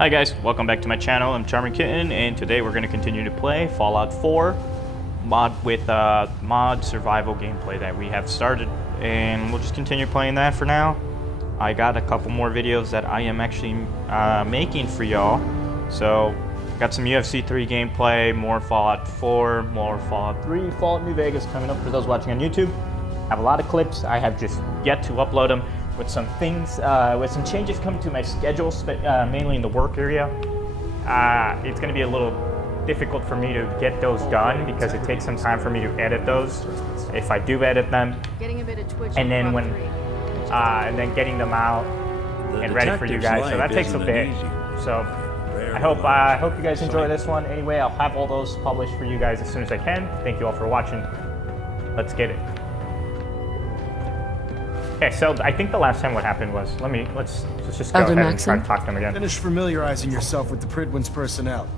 Hi guys, welcome back to my channel. I'm Charming Kitten, and today we're going to continue to play Fallout 4 mod with mod survival gameplay that we have started, and we'll just continue playing that for now. I got a couple more videos that I am actually making for y'all. So got some UFC 3 gameplay, more Fallout 4, more Fallout 3, Fallout New Vegas coming up for those watching on YouTube. I have a lot of clips. I have just yet to upload them, with some things, with some changes coming to my schedule, mainly in the work area. It's going to be a little difficult for me to get those done because it takes some time for me to edit those, if I do edit them, and then getting them out and ready for you guys. So that takes a bit. So I hope you guys enjoy this one. Anyway, I'll have all those published for you guys as soon as I can. Thank you all for watching. Let's get it. Okay, so I think the last time what happened was, let's just go Elder ahead and Masson. try to talk to them again. Finish familiarizing yourself with the prydwen's personnel.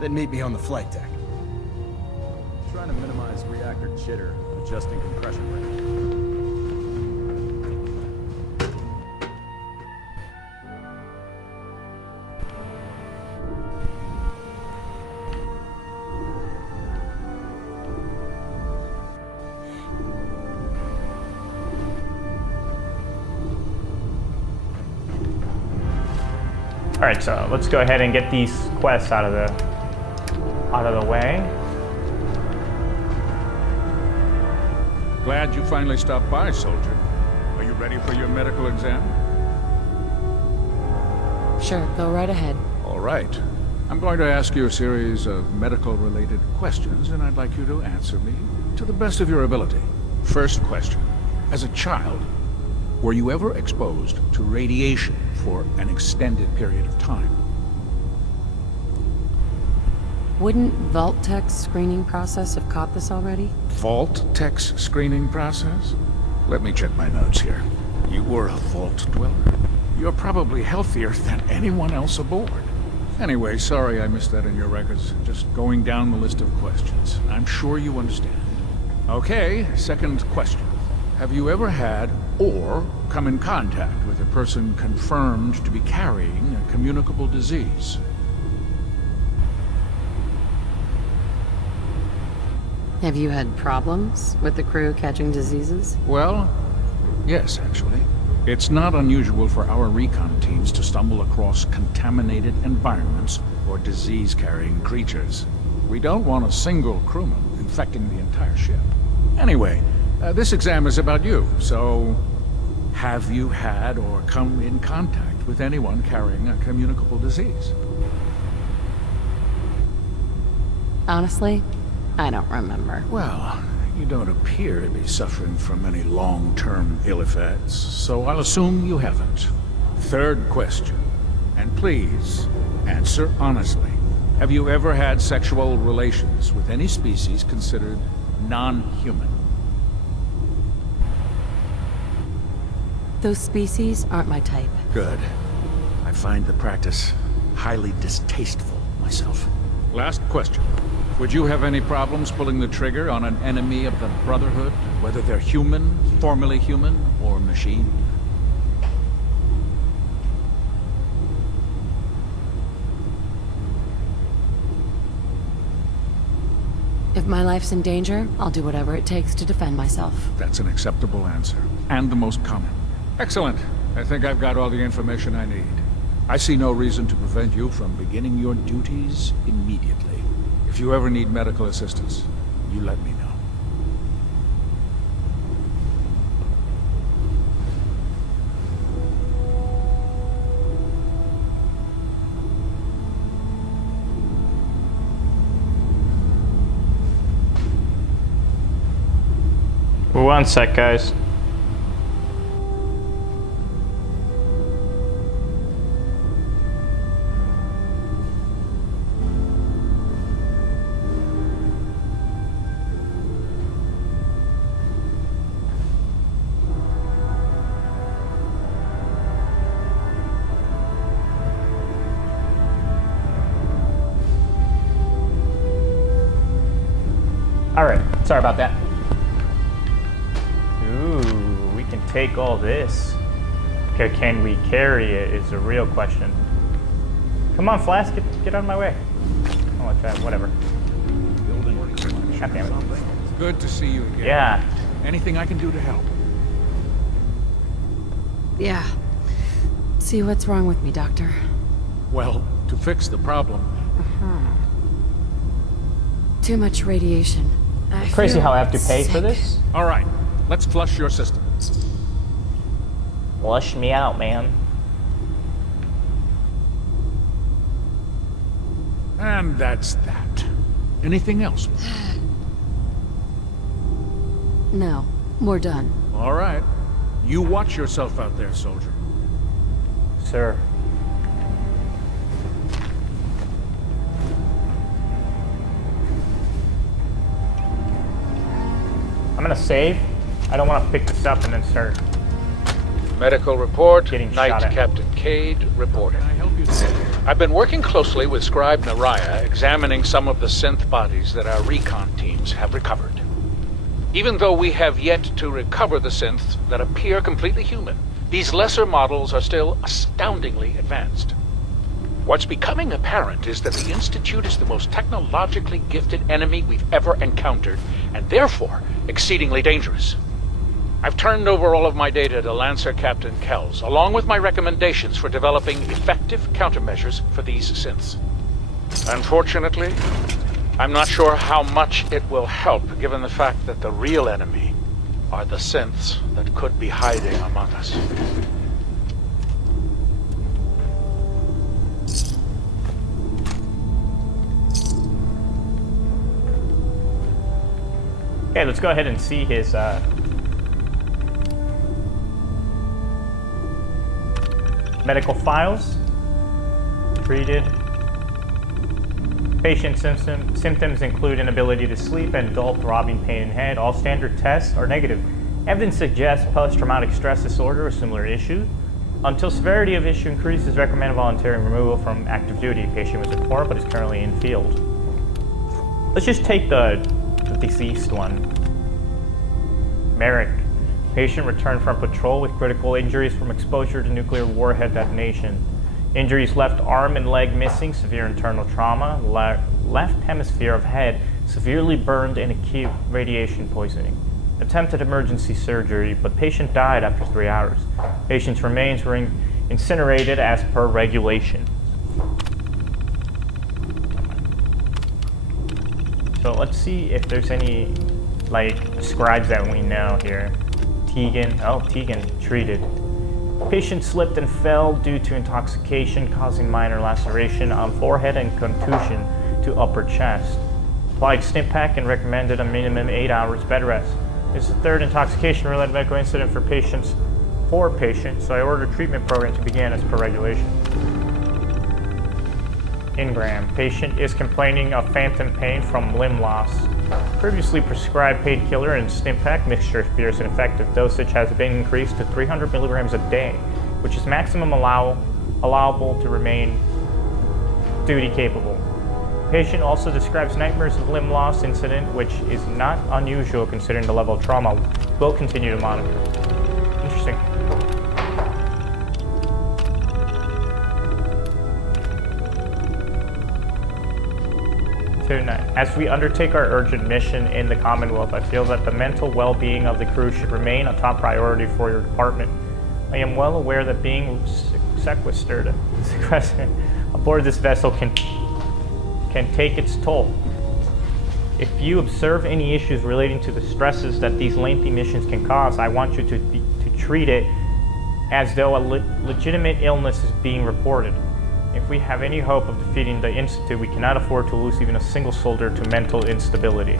Then meet me on the flight deck. Trying to minimize reactor jitter, adjusting compression rate. Alright, so let's go ahead and get these quests out of the way. Glad you finally stopped by, soldier. Are you ready for your medical exam? Sure, go right ahead. All right. I'm going to ask you a series of medical-related questions, and I'd like you to answer me to the best of your ability. First question. As a child, were you ever exposed to radiation for an extended period of time? Wouldn't Vault-Tech's screening process have caught this already? Vault-Tech's screening process? Let me check my notes here. You were a Vault dweller? You're probably healthier than anyone else aboard. Anyway, sorry I missed that in your records. Just going down the list of questions. I'm sure you understand. Okay, second question. Have you ever had or come in contact with a person confirmed to be carrying a communicable disease? Have you had problems with the crew catching diseases? Well, yes, actually. It's not unusual for our recon teams to stumble across contaminated environments or disease-carrying creatures. We don't want a single crewman infecting the entire ship. Anyway, this exam is about you, so have you had or come in contact with anyone carrying a communicable disease? Honestly, I don't remember. Well, you don't appear to be suffering from any long-term ill effects, so I'll assume you haven't. Third question, and please, answer honestly. Have you ever had sexual relations with any species considered non-human? Those species aren't my type. Good. I find the practice highly distasteful myself. Last question. Would you have any problems pulling the trigger on an enemy of the Brotherhood, whether they're human, formerly human, or machine? If my life's in danger, I'll do whatever it takes to defend myself. That's an acceptable answer, and the most common. Excellent. I think I've got all the information I need. I see no reason to prevent you from beginning your duties immediately. If you ever need medical assistance, you let me know. One sec, guys. Alright, sorry about that. Ooh, we can take all this. Okay, can we carry it is the real question. Come on, Flask, get out of my way. Oh, it's that, whatever. God damn it. Good to see you again. Yeah. Anything I can do to help? Yeah. See what's wrong with me, Doctor. Well, to fix the problem, Too much radiation. Crazy feel how I have to pay for sick. this. all right, let's flush your system. Flush me out, man. And that's that. Anything else? No, we're done. All right. You watch yourself out there, soldier. Sir. I'm gonna save. I don't want to pick this up and then start. Medical report, Getting Night shot at. Captain Cade reporting. Can I help you today? I've been working closely with Scribe Naraya, examining some of the synth bodies that our recon teams have recovered. Even though we have yet to recover the synths that appear completely human, these lesser models are still astoundingly advanced. What's becoming apparent is that the Institute is the most technologically gifted enemy we've ever encountered, and therefore exceedingly dangerous. I've turned over all of my data to Lancer Captain Kells, along with my recommendations for developing effective countermeasures for these synths. Unfortunately, I'm not sure how much it will help, given the fact that the real enemy are the synths that could be hiding among us. Okay, let's go ahead and see his medical files. Treated. Patient symptoms include inability to sleep and dull throbbing pain in head. All standard tests are negative. Evidence suggests post-traumatic stress disorder or similar issue. Until severity of issue increases, recommend voluntary removal from active duty. Patient was informed but is currently in field. Let's just take the deceased one. Merrick. Patient returned from patrol with critical injuries from exposure to nuclear warhead detonation. Injuries: left arm and leg missing, severe internal trauma, left hemisphere of head severely burned, and acute radiation poisoning. Attempted emergency surgery, but patient died after 3 hours. Patient's remains were incinerated as per regulation. So let's see if there's any, scribes that we know here. Tegan. Oh, Tegan treated. Patient slipped and fell due to intoxication, causing minor laceration on forehead and contusion to upper chest. Applied stim pack and recommended a minimum 8 hours bed rest. This is the third intoxication-related medical incident for patients, so I ordered a treatment program to begin as per regulation. Ingram. Patient is complaining of phantom pain from limb loss. Previously prescribed painkiller and Stimpack mixture appears an effective dosage has been increased to 300 milligrams a day, which is maximum allowable to remain duty capable. Patient also describes nightmares of limb loss incident, which is not unusual considering the level of trauma. Will continue to monitor. Interesting. As we undertake our urgent mission in the Commonwealth, I feel that the mental well-being of the crew should remain a top priority for your department. I am well aware that being sequestered aboard this vessel can take its toll. If you observe any issues relating to the stresses that these lengthy missions can cause, I want you to treat it as though a legitimate illness is being reported. If we have any hope of defeating the Institute, we cannot afford to lose even a single soldier to mental instability.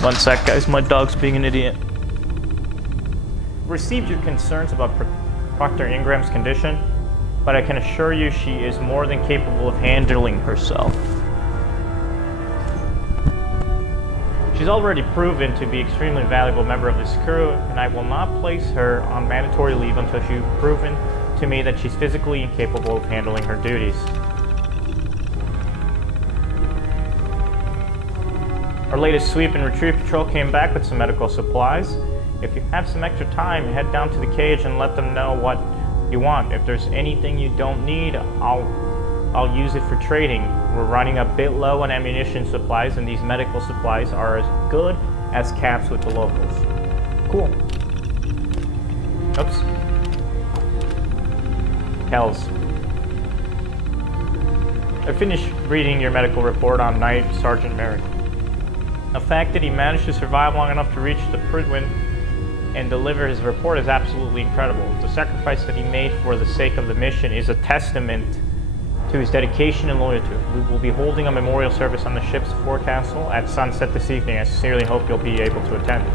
One sec, guys. My dog's being an idiot. Received your concerns about Dr. Ingram's condition, but I can assure you she is more than capable of handling herself. She's already proven to be an extremely valuable member of this crew, and I will not place her on mandatory leave until she's proven to me that she's physically incapable of handling her duties. Our latest sweep and retrieve patrol came back with some medical supplies. If you have some extra time, head down to the cage and let them know what you want. If there's anything you don't need, I'll use it for trading. We're running a bit low on ammunition supplies, and these medical supplies are as good as caps with the locals. Cool. Oops. Hells. I finished reading your medical report on Night Sergeant Merrick. The fact that he managed to survive long enough to reach the prydwen and deliver his report is absolutely incredible. The sacrifice that he made for the sake of the mission is a testament to his dedication and loyalty. We will be holding a memorial service on the ship's forecastle at sunset this evening. I sincerely hope you'll be able to attend.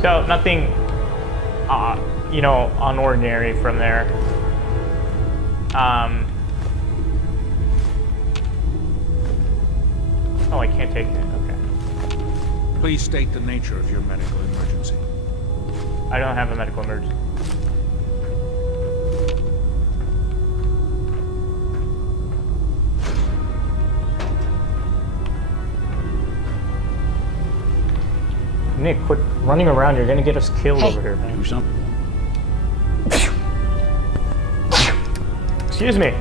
So, nothing, you know, unordinary from there. Oh, I can't take that. Okay. Please state the nature of your medical emergency. I don't have a medical emergency. Nick, quit running around. You're gonna get us killed over here, man. Do something. Excuse me.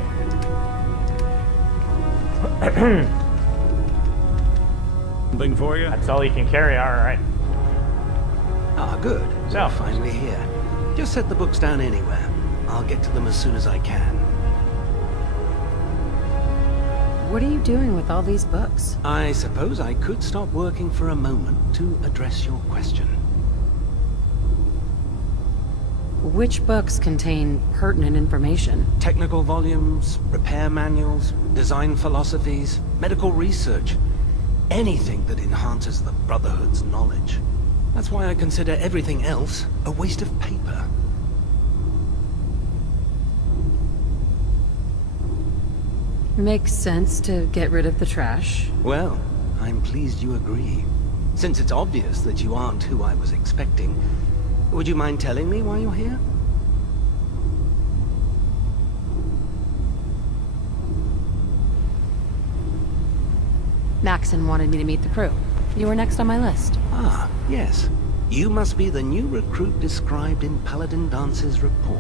Something for you? That's all you can carry. All right. Ah, good. So- You're finally here. Just set the books down anywhere. I'll get to them as soon as I can. What are you doing with all these books? I suppose I could stop working for a moment to address your question. Which books contain pertinent information? Technical volumes, repair manuals, design philosophies, medical research. Anything that enhances the Brotherhood's knowledge. That's why I consider everything else a waste of paper. Makes sense to get rid of the trash. Well, I'm pleased you agree. Since it's obvious that you aren't who I was expecting, would you mind telling me why you're here? Maxon wanted me to meet the crew. You were next on my list. Ah, yes. You must be the new recruit described in Paladin Dance's report.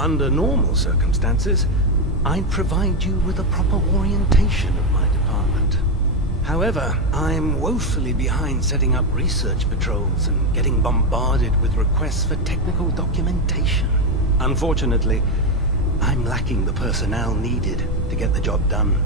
Under normal circumstances, I'd provide you with a proper orientation of my department. However, I'm woefully behind setting up research patrols and getting bombarded with requests for technical documentation. Unfortunately, I'm lacking the personnel needed to get the job done.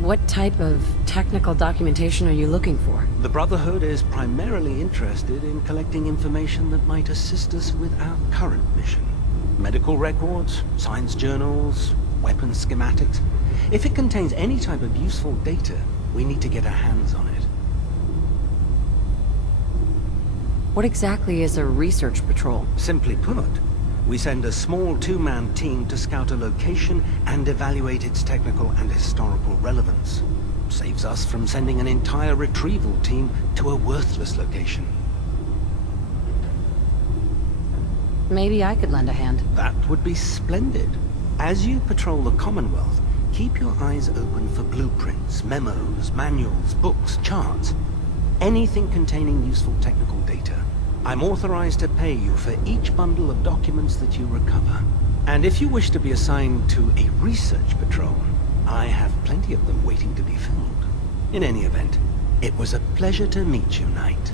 What type of technical documentation are you looking for? The Brotherhood is primarily interested in collecting information that might assist us with our current mission. Medical records, science journals, weapons schematics. If it contains any type of useful data, we need to get our hands on it. What exactly is a research patrol? Simply put, we send a small two-man team to scout a location and evaluate its technical and historical relevance. Saves us from sending an entire retrieval team to a worthless location. Maybe I could lend a hand. That would be splendid. As you patrol the Commonwealth, keep your eyes open for blueprints, memos, manuals, books, charts. Anything containing useful technical data. I'm authorized to pay you for each bundle of documents that you recover. And if you wish to be assigned to a research patrol, I have plenty of them waiting to be filled. In any event, it was a pleasure to meet you, Knight.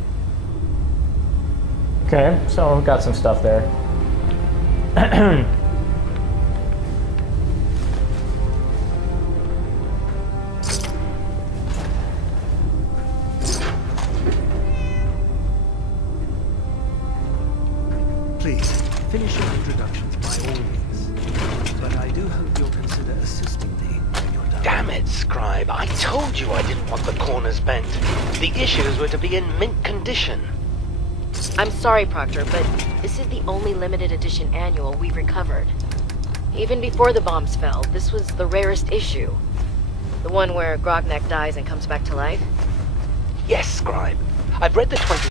Okay, so we've got some stuff there. Please, finish your introductions by all means. But I do hope you'll consider assisting me when you're done. Damn it, Scribe. I told you I didn't want the corners bent. The issues were to be in mint condition. I'm sorry, Proctor, but this is the only limited edition annual we've recovered. Even before the bombs fell, this was the rarest issue. The one where Grognak dies and comes back to life. Yes, Scribe. I've read the 20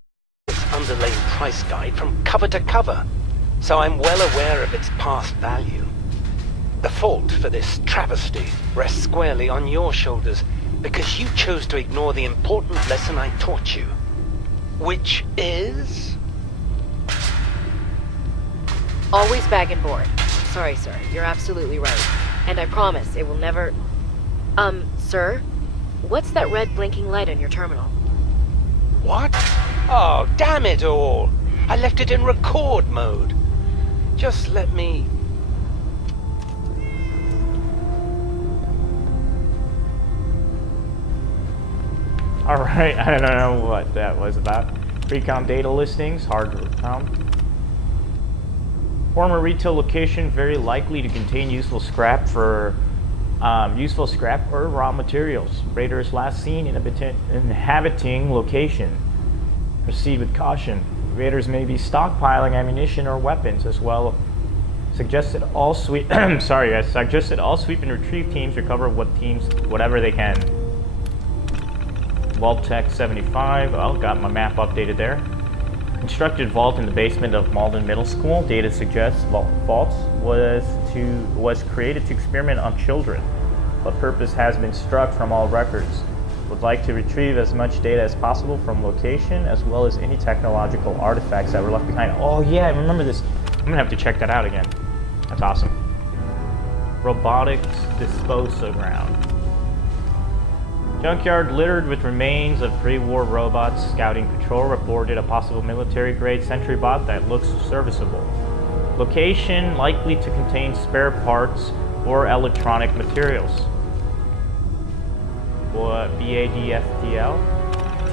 underlain price guide from cover to cover, so I'm well aware of its past value. The fault for this travesty rests squarely on your shoulders because you chose to ignore the important lesson I taught you. Which is? Always bag and board. Sorry, sir. You're absolutely right. And I promise it will never... Sir? What's that red blinking light on your terminal? What? Oh, damn it all! I left it in record mode. Just let me... Alright, I don't know what that was about. Recon data listings, hardware count. Former retail location very likely to contain useful scrap or raw materials. Raiders last seen inhabiting location. Proceed with caution. Raiders may be stockpiling ammunition or weapons as well. Suggested all sweep and retrieve teams recover whatever they can. Vault Tech 75. Oh, got my map updated there. Constructed vault in the basement of Malden Middle School. Data suggests vaults was created to experiment on children, but purpose has been struck from all records. Would like to retrieve as much data as possible from location, as well as any technological artifacts that were left behind. Oh yeah, I remember this. I'm gonna have to check that out again. That's awesome. Robotics disposal ground. Junkyard littered with remains of pre-war robots. Scouting patrol reported a possible military-grade sentry bot that looks serviceable. Location likely to contain spare parts or electronic materials.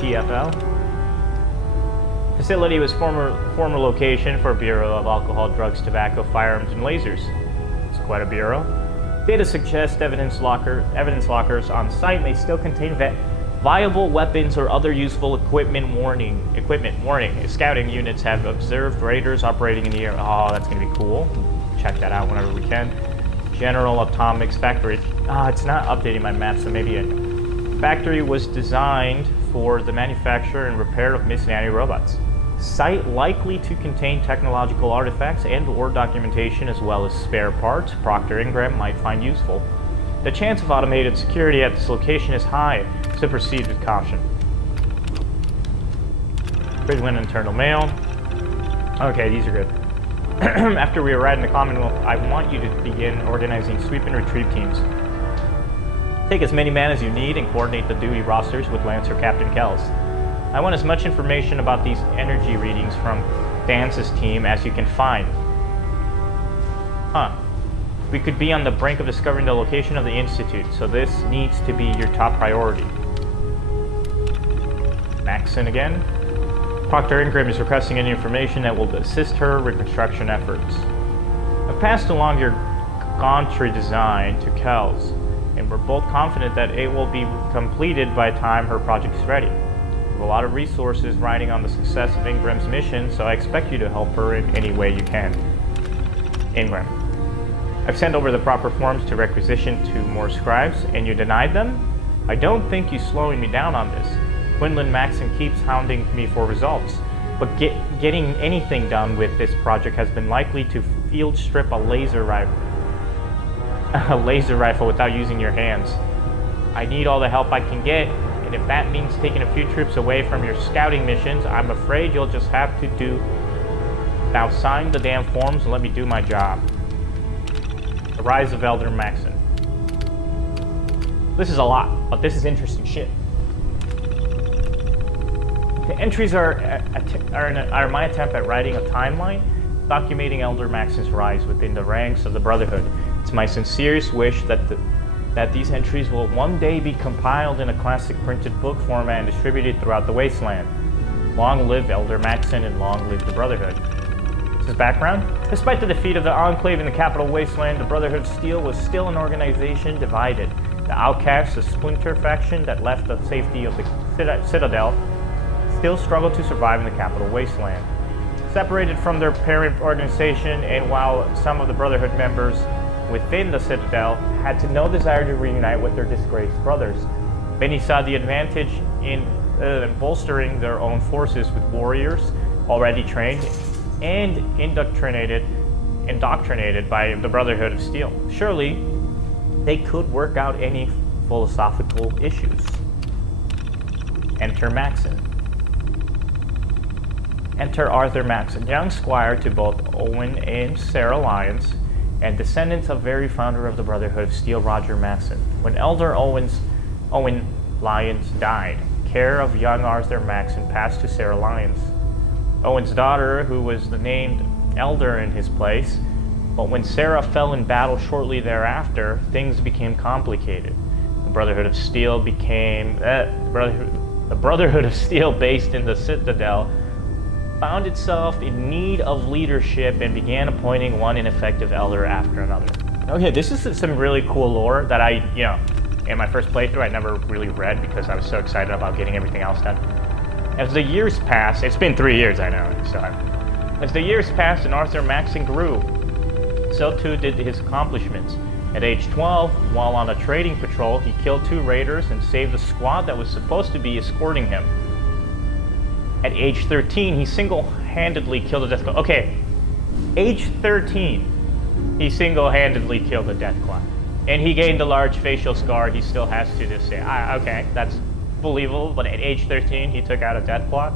TFL. Facility was former location for Bureau of Alcohol, Drugs, Tobacco, Firearms, and Lasers. It's quite a bureau. Data suggests evidence lockers on site may still contain viable weapons or other useful equipment. Warning. Scouting units have observed raiders operating in the air. Oh, that's gonna be cool. Check that out whenever we can. General Atomics Factory. It's not updating my map, so maybe a factory was designed for the manufacture and repair of missing robots. Site likely to contain technological artifacts and or documentation as well as spare parts Procter & Gamble might find useful. The chance of automated security at this location is high, so proceed with caution. Prydwen internal mail. Okay, these are good. After we arrive in the Commonwealth, I want you to begin organizing sweep and retrieve teams. Take as many men as you need and coordinate the duty rosters with Lancer Captain Kells. I want as much information about these energy readings from Dance's team as you can find. We could be on the brink of discovering the location of the Institute, so this needs to be your top priority. Maxon again. Procter & Gamble is requesting any information that will assist her reconstruction efforts. I've passed along your gantry design to Kells, and we're both confident that it will be completed by the time her project is ready. A lot of resources riding on the success of Ingram's mission, so I expect you to help her in any way you can. Ingram. I've sent over the proper forms to requisition to more scribes, and you denied them? I don't think you're slowing me down on this. Quinlan Maxon keeps hounding me for results, but getting anything done with this project has been likely to field strip a laser rifle without using your hands. I need all the help I can get, and if that means taking a few troops away from your scouting missions, I'm afraid you'll just have to do... Now sign the damn forms and let me do my job. The Rise of Elder Masson. This is a lot, but this is interesting shit. The entries are my attempt at writing a timeline, documenting Elder Masson's rise within the ranks of the Brotherhood. It's my sincerest wish that these entries will one day be compiled in a classic printed book format and distributed throughout the wasteland. Long live Elder Masson and long live the Brotherhood. His background? Despite the defeat of the Enclave in the capital wasteland, the Brotherhood of Steel was still an organization divided. The Outcasts, a splinter faction that left the safety of the Citadel, still struggled to survive in the capital wasteland. Separated from their parent organization, and while some of the Brotherhood members within the Citadel had no desire to reunite with their disgraced brothers, many saw the advantage in bolstering their own forces with warriors already trained and indoctrinated by the Brotherhood of Steel. Surely, they could work out any philosophical issues. Enter Maxon. Enter Arthur Maxson, young squire to both Owen and Sarah Lyons, and descendants of very founder of the Brotherhood of Steel, Roger Masson. When Elder Owen Lyons died, care of young Arthur Maxson passed to Sarah Lyons, Owen's daughter, who was named Elder in his place. But when Sarah fell in battle shortly thereafter, things became complicated. The Brotherhood of Steel became the Brotherhood of Steel, based in the Citadel, found itself in need of leadership and began appointing one ineffective elder after another. Okay, this is some really cool lore that I, in my first playthrough, I never really read because I was so excited about getting everything else done. As the years passed, it's been 3 years, I know, so as the years passed and Arthur Maxson grew, so too did his accomplishments. At age 12, while on a trading patrol, he killed 2 raiders and saved the squad that was supposed to be escorting him. At age 13, he single-handedly killed a Death Cloud. Okay, age 13, he single-handedly killed a Death Cloud. And he gained a large facial scar he still has to this day. Okay, that's believable, but at age 13, he took out a Death Cloud.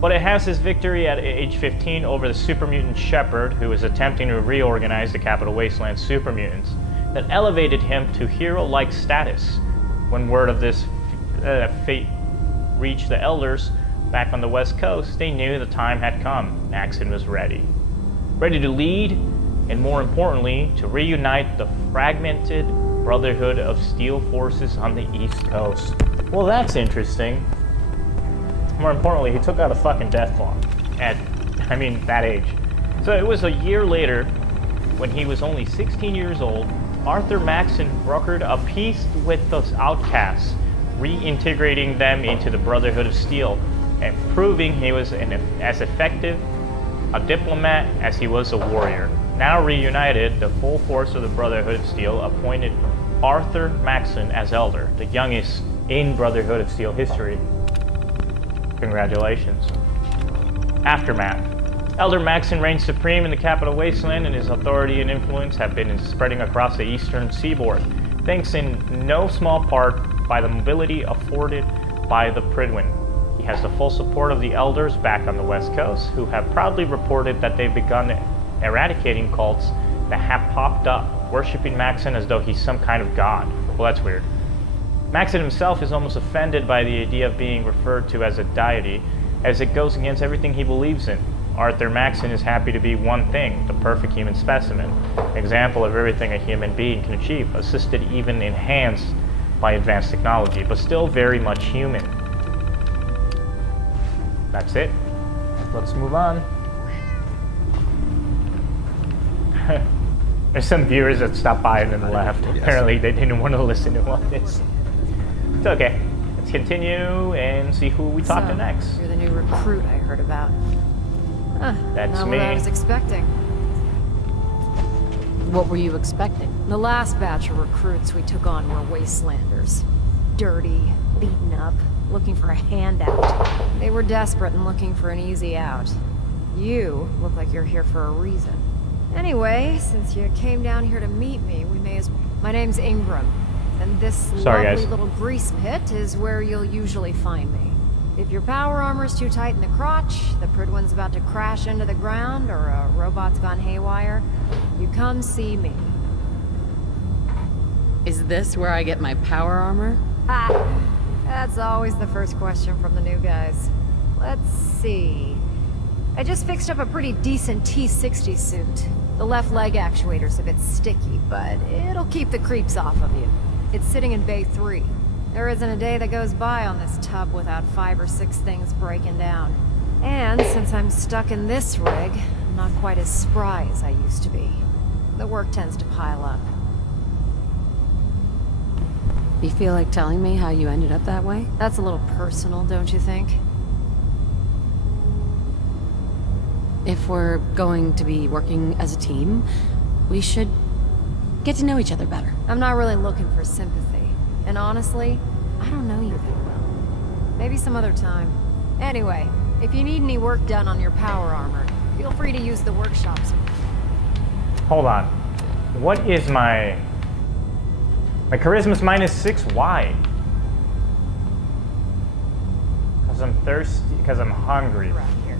But it has his victory at age 15 over the super mutant Shepard, who was attempting to reorganize the Capital Wasteland super mutants, that elevated him to hero-like status. When word of this fate reached the Elders back on the West Coast, they knew the time had come. Maxson was ready. Ready to lead, and more importantly, to reunite the fragmented Brotherhood of Steel forces on the East Coast. Well, that's interesting. More importantly, he took out a fucking Deathclaw at, that age. So it was a year later, when he was only 16 years old, Arthur Maxson brokered a peace with those outcasts, reintegrating them into the Brotherhood of Steel, and proving he was as effective a diplomat as he was a warrior. Now reunited, the full force of the Brotherhood of Steel appointed Arthur Maxson as Elder, the youngest in Brotherhood of Steel history. Congratulations. Aftermath. Elder Maxson reigned supreme in the Capital Wasteland, and his authority and influence have been spreading across the eastern seaboard, thanks in no small part by the mobility afforded by the prydwen. He has the full support of the Elders back on the West Coast, who have proudly reported that they've begun eradicating cults that have popped up, worshipping Maxson as though he's some kind of god. Well, that's weird. Maxson himself is almost offended by the idea of being referred to as a deity, as it goes against everything he believes in. Arthur Maxson is happy to be one thing, the perfect human specimen, example of everything a human being can achieve, assisted, even enhanced by advanced technology, but still very much human. That's it. Let's move on. There's some viewers that stopped by and then left. Apparently they didn't want to listen to all this. It's okay. Let's continue and see who we talk to next. You're the new recruit I heard about. That's not me. what I was expecting. What were you expecting? The last batch of recruits we took on were wastelanders. Dirty, beaten up, looking for a handout. They were desperate and looking for an easy out. You look like you're here for a reason. Anyway, since you came down here to meet me, we may as well. My name's Ingram, and this lovely little grease pit is where you'll usually find me. If your power armor's too tight in the crotch, the prydwen's about to crash into the ground, or a robot's gone haywire, you come see me. Is this where I get my power armor? Ha! That's always the first question from the new guys. Let's see. I just fixed up a pretty decent T-60 suit. The left leg actuator's a bit sticky, but it'll keep the creeps off of you. It's sitting in Bay 3. There isn't a day that goes by on this tub without 5 or 6 things breaking down. And since I'm stuck in this rig, I'm not quite as spry as I used to be. The work tends to pile up. You feel like telling me how you ended up that way? That's a little personal, don't you think? If we're going to be working as a team, we should get to know each other better. I'm not really looking for sympathy. And honestly, I don't know you that well. Maybe some other time. Anyway, if you need any work done on your power armor, feel free to use the workshops. Hold on. What is my charisma's -6? Why? Because I'm thirsty, because I'm hungry. Around here.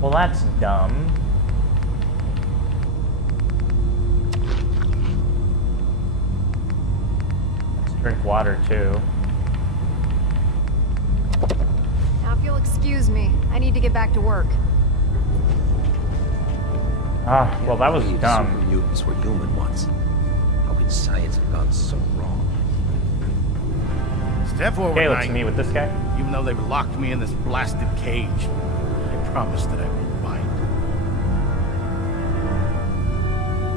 Well, that's dumb. Let's drink water, too. Now, if you'll excuse me, I need to get back to work. Ah, well, that was dumb. Super mutants were human once. How could science have gone so wrong? Step forward, Okay, let's Knight. meet with this guy. Even though they've locked me in this blasted cage, I promise that I won't bite.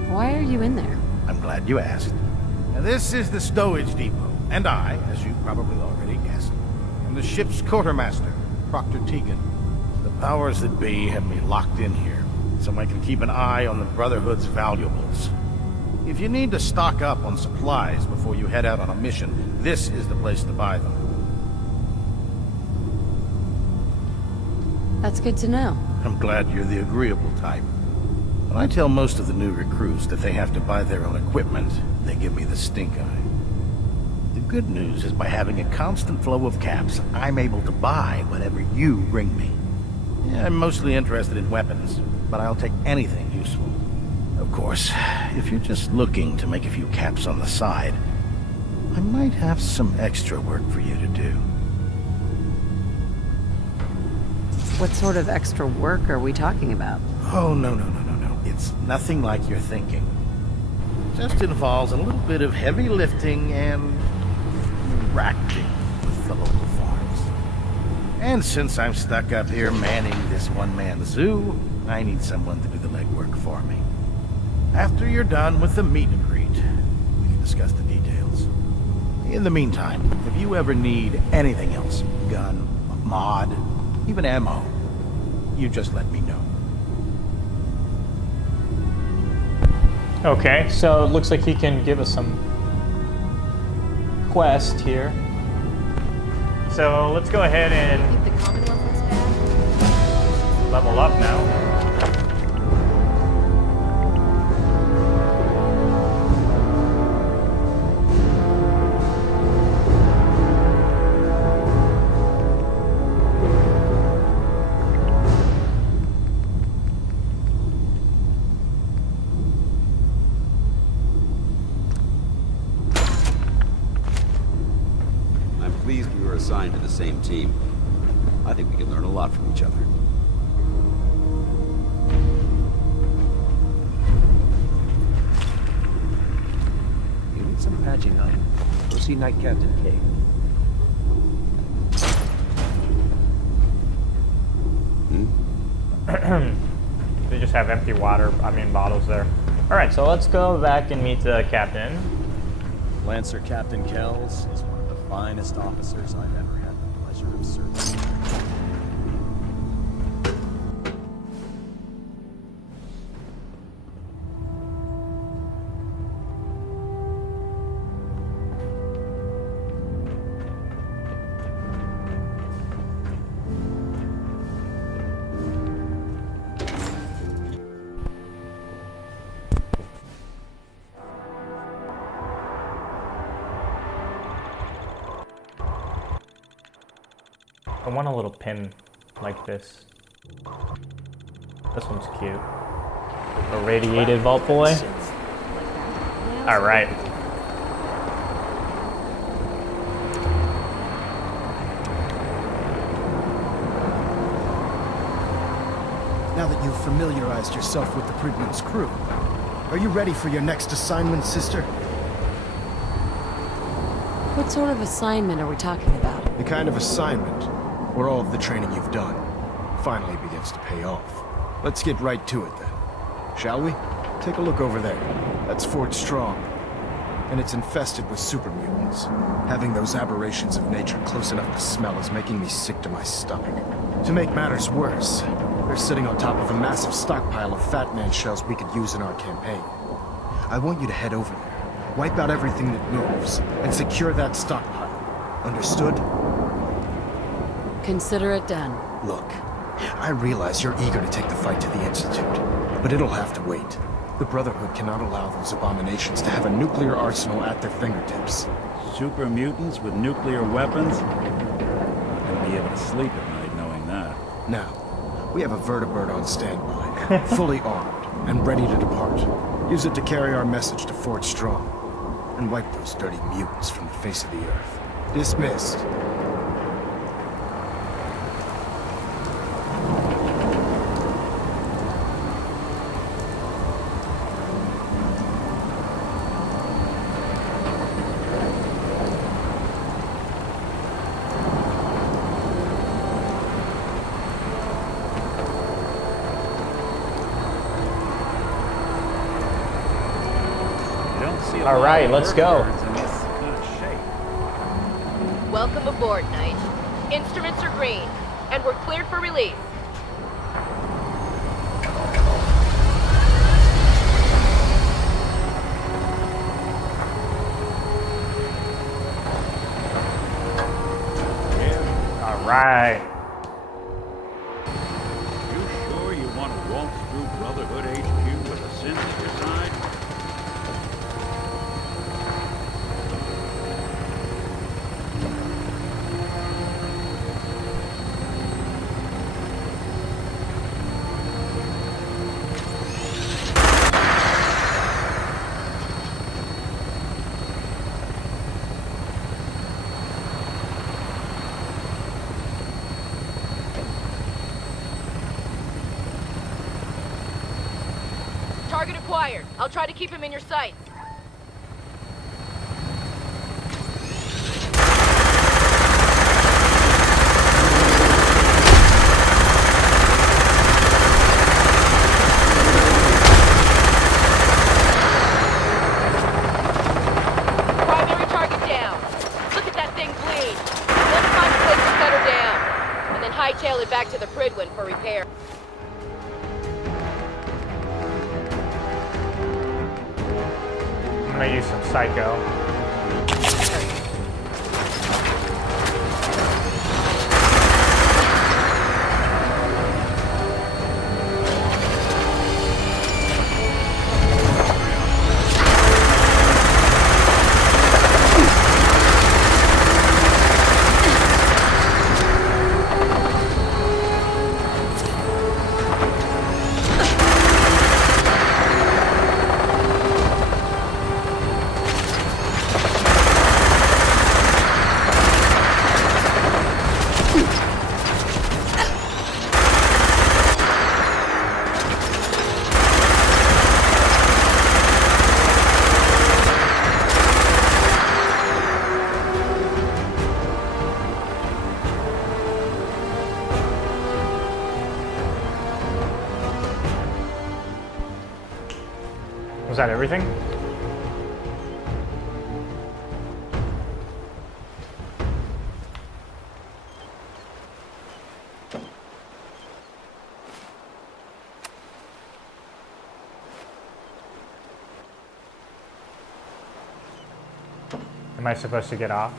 Why are you in there? I'm glad you asked. Now, this is the stowage depot, and I, as you probably already guessed, am the ship's quartermaster, Proctor Tegan. The powers that be have me locked in here, so I can keep an eye on the Brotherhood's valuables. If you need to stock up on supplies before you head out on a mission, this is the place to buy them. That's good to know. I'm glad you're the agreeable type. When I tell most of the new recruits that they have to buy their own equipment, they give me the stink eye. The good news is by having a constant flow of caps, I'm able to buy whatever you bring me. Yeah, I'm mostly interested in weapons, but I'll take anything useful. Of course, if you're just looking to make a few caps on the side, I might have some extra work for you to do. What sort of extra work are we talking about? Oh, no. It's nothing like you're thinking. Just involves a little bit of heavy lifting and interacting with the local farms. And since I'm stuck up here manning this one-man zoo, I need someone to do the legwork for me. After you're done with the meet and greet, we can discuss the details. In the meantime, if you ever need anything else, gun, mod, even ammo, you just let me know. Okay, so it looks like he can give us some quest here. So let's go ahead and Think the Commonwealth is bad? level up now. I'm pleased we were assigned to the same team. I think we can learn a lot from each other. You need some patching up. Go see Night Captain K. They just have empty bottles there. Alright, so let's go back and meet the captain. Lancer Captain Kells is one of the finest officers I've ever had the pleasure of serving. I want a little pin like this. This one's cute. A radiated vault boy. Alright. Now that you've familiarized yourself with the Prydwen's crew, are you ready for your next assignment, sister? What sort of assignment are we talking about? The kind of assignment where all of the training you've done finally begins to pay off. Let's get right to it then. Shall we? Take a look over there. That's Fort Strong. And it's infested with super mutants. Having those aberrations of nature close enough to smell is making me sick to my stomach. To make matters worse, they're sitting on top of a massive stockpile of Fat Man shells we could use in our campaign. I want you to head over there, wipe out everything that moves, and secure that stockpile. Understood? Consider it done. Look, I realize you're eager to take the fight to the Institute, but it'll have to wait. The Brotherhood cannot allow those abominations to have a nuclear arsenal at their fingertips. Super mutants with nuclear weapons? Not gonna be able to sleep at night knowing that. Now, We have a vertibird on standby, fully armed and ready to depart. Use it to carry our message to Fort Strong and wipe those dirty mutants from the face of the earth. Dismissed. All right, let's go. Welcome aboard, Knight. Instruments are green, and we're cleared for release. All right. You sure you want to walk through Brotherhood HQ with a synth at your side? Target acquired. I'll try to keep him in your sights. Primary target down. Look at that thing bleed. Let's find a place to cut her down, and then hightail it back to the Prydwen for repair. I'm gonna use some psycho. Was that everything? Am I supposed to get off?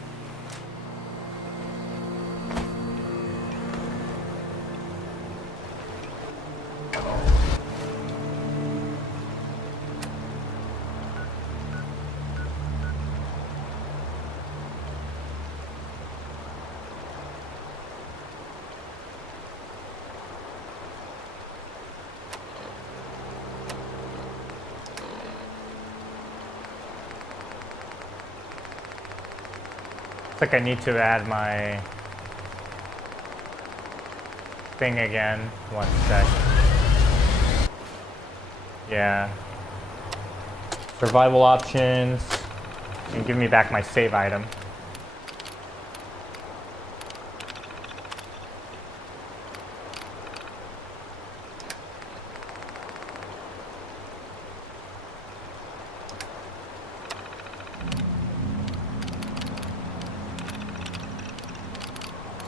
I think I need to add my thing again. One sec. Yeah. Survival options. And give me back my save item.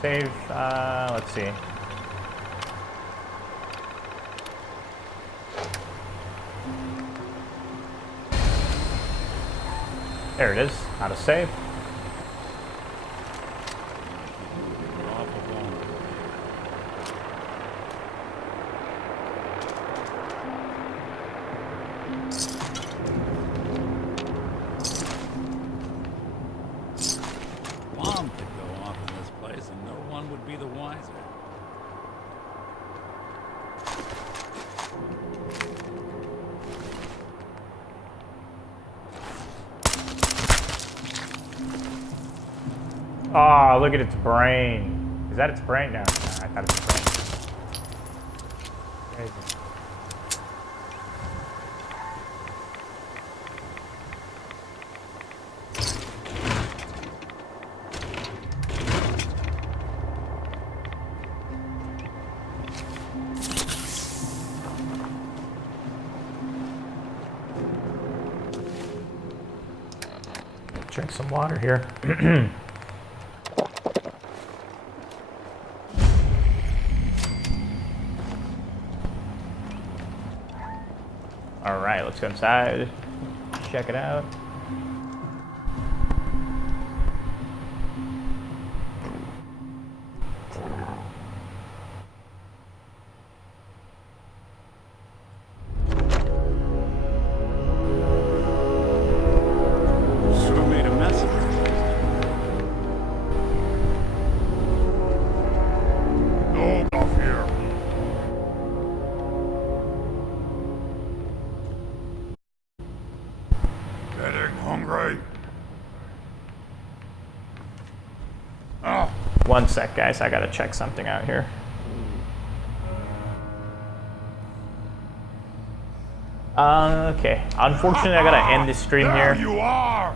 Save, let's see. There it is, how to save. Bomb could go off in this place and no one would be the wiser. Oh, look at its brain. Is that its brain? No, I thought it's brain. Crazy. Drink some water here. All right, let's go inside, check it out. Sure made a mess of it. No, off here. Getting hungry. Oh. One sec, guys. I gotta check something out here. Okay. Unfortunately, I gotta end this stream There here. you are.